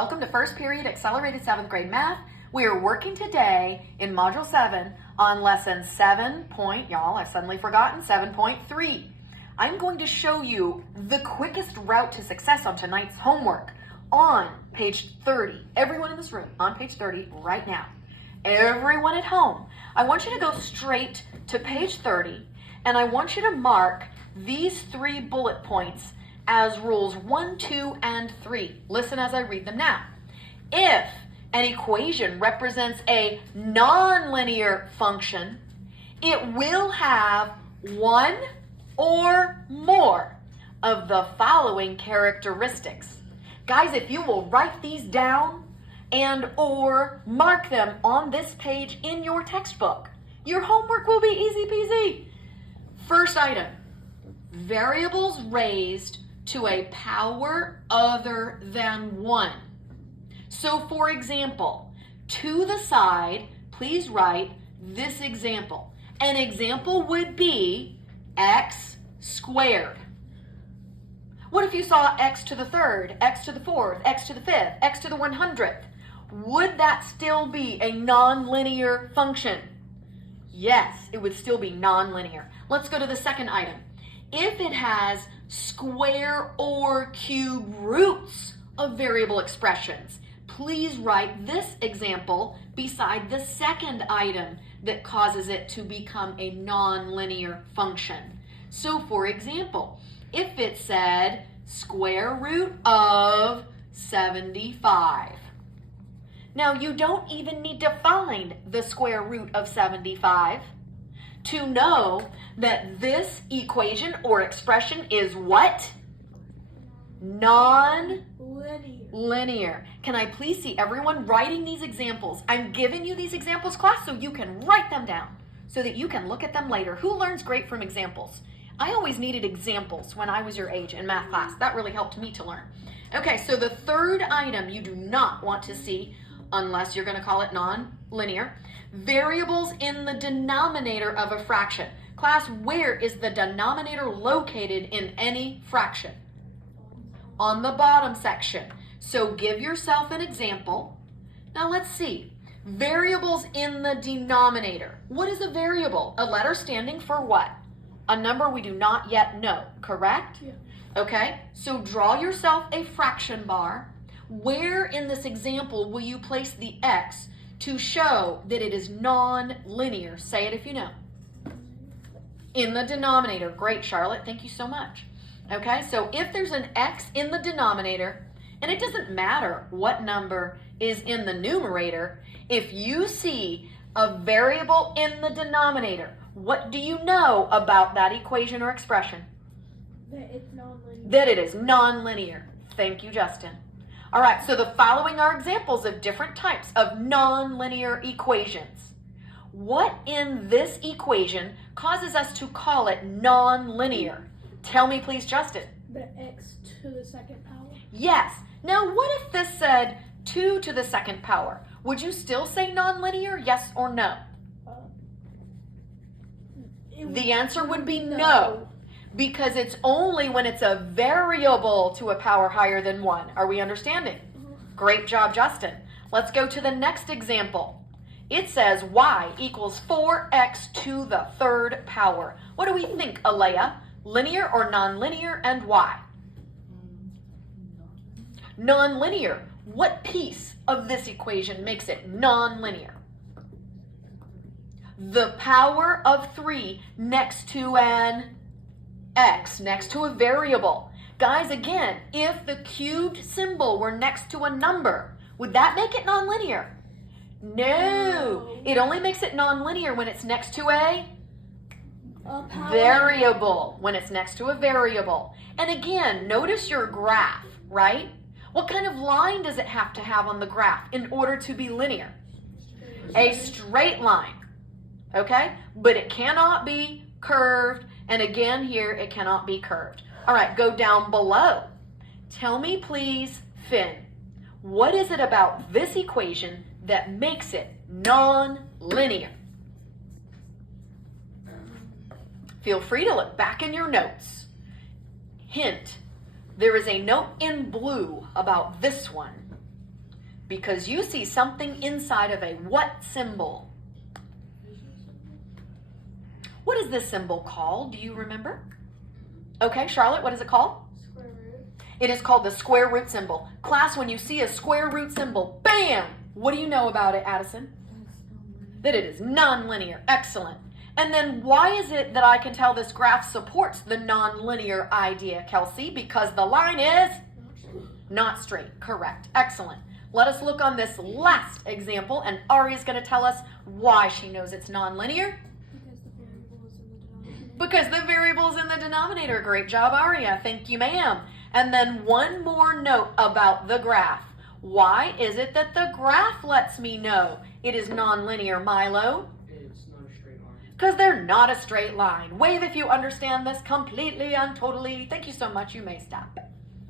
Welcome to first period accelerated 7th grade math. We are working today in module 7 on lesson 7.3. I'm going to show you the quickest route to success on tonight's homework on page 30. Everyone in this room on page 30 right now. Everyone at home, I want you to go straight to page 30 and I want you to mark these 3 bullet points as rules 1, 2, and 3. Listen as I read them now. If an equation represents a nonlinear function, it will have one or more of the following characteristics. Guys, if you will write these down and or mark them on this page in your textbook, your homework will be easy peasy. First item, variables raised to a power other than 1. So for example, to the side, please write this example. An example would be x squared. What if you saw x to the 3rd, x to the 4th, x to the 5th, x to the 100th? Would that still be a nonlinear function? Yes, it would still be nonlinear. Let's go to the second item. If it has square or cube roots of variable expressions, please write this example beside the second item that causes it to become a nonlinear function. So for example, if it said square root of 75. Now you don't even need to find the square root of 75 to know that this equation or expression is what? Non-linear. Can I please see everyone writing these examples? I'm giving you these examples, class, so you can write them down so that you can look at them later. Who learns great from examples? I always needed examples when I was your age in math class. That really helped me to learn. Okay, so the third item you do not want to see unless you're going to call it non-linear. Variables in the denominator of a fraction. Class, where is the denominator located in any fraction? On the bottom section. So give yourself an example. Now let's see. Variables in the denominator. What is a variable? A letter standing for what? A number we do not yet know, correct? Yeah. Okay, so draw yourself a fraction bar. Where in this example will you place the x to show that it is non-linear? Say it if you know. In the denominator. Great, Charlotte. Thank you so much. Okay, so if there's an x in the denominator, and it doesn't matter what number is in the numerator, if you see a variable in the denominator, what do you know about that equation or expression? That it's nonlinear. That it is nonlinear. Thank you, Justin. All right, so the following are examples of different types of nonlinear equations. What in this equation causes us to call it nonlinear? Tell me, please, Justin. The x to the second power. Yes. Now, what if this said 2 to the second power? Would you still say nonlinear, yes or no? The answer would be no. Because it's only when it's a variable to a power higher than 1. Are we understanding? Great job, Justin. Let's go to the next example. It says y equals 4x to the 3rd power. What do we think, Alea? Linear or nonlinear, and why? Nonlinear. What piece of this equation makes it nonlinear? The power of 3 next to an x, next to a variable. Guys, again, if the cubed symbol were next to a number, would that make it nonlinear? No. It only makes it nonlinear when it's next to a variable. When it's next to a variable. And again, notice your graph, right? What kind of line does it have to have on the graph in order to be linear? A straight line. Okay? But it cannot be curved. And again, here, it cannot be curved. All right, go down below. Tell me, please, Finn, what is it about this equation that makes it non-linear? Feel free to look back in your notes. Hint, there is a note in blue about this one. Because you see something inside of a what symbol? What is this symbol called? Do you remember? Okay, Charlotte, what is it called? Square root. It is called the square root symbol. Class, when you see a square root symbol, bam! What do you know about it, Addison? That it is nonlinear. Excellent. And then why is it that I can tell this graph supports the nonlinear idea, Kelsey? Because the line is not straight. Correct. Excellent. Let us look on this last example, and Ari is going to tell us why she knows it's nonlinear. Because the variable is in the denominator. Great job, Aria. Thank you, ma'am. And then one more note about the graph. Why is it that the graph lets me know it is nonlinear, Milo? It's not a straight line. Because they're not a straight line. Wave if you understand this completely and totally. Thank you so much. You may stop.